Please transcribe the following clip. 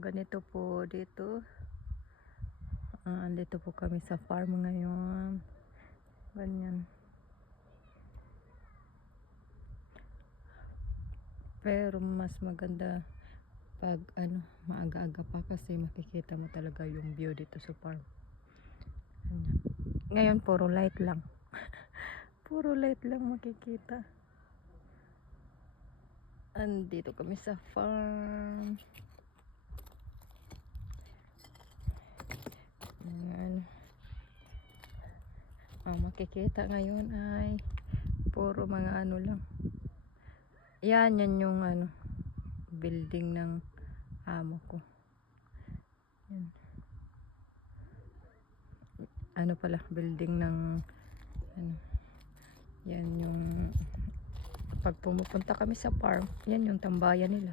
Ganito po dito. Andito po kami sa farm ngayon. Ganyan. Pero mas maganda pag maaga-aga pa kasi makikita mo talaga yung view dito sa farm. Ganyan. Ngayon puro light lang. Puro light lang makikita. Andito kami sa farm. Ayan. Ang makikita ngayon ay puro mga lang. Yan yung building ng amo ko. Yan. Building ng yan yung pag pumupunta kami sa farm, yan yung tambayan nila.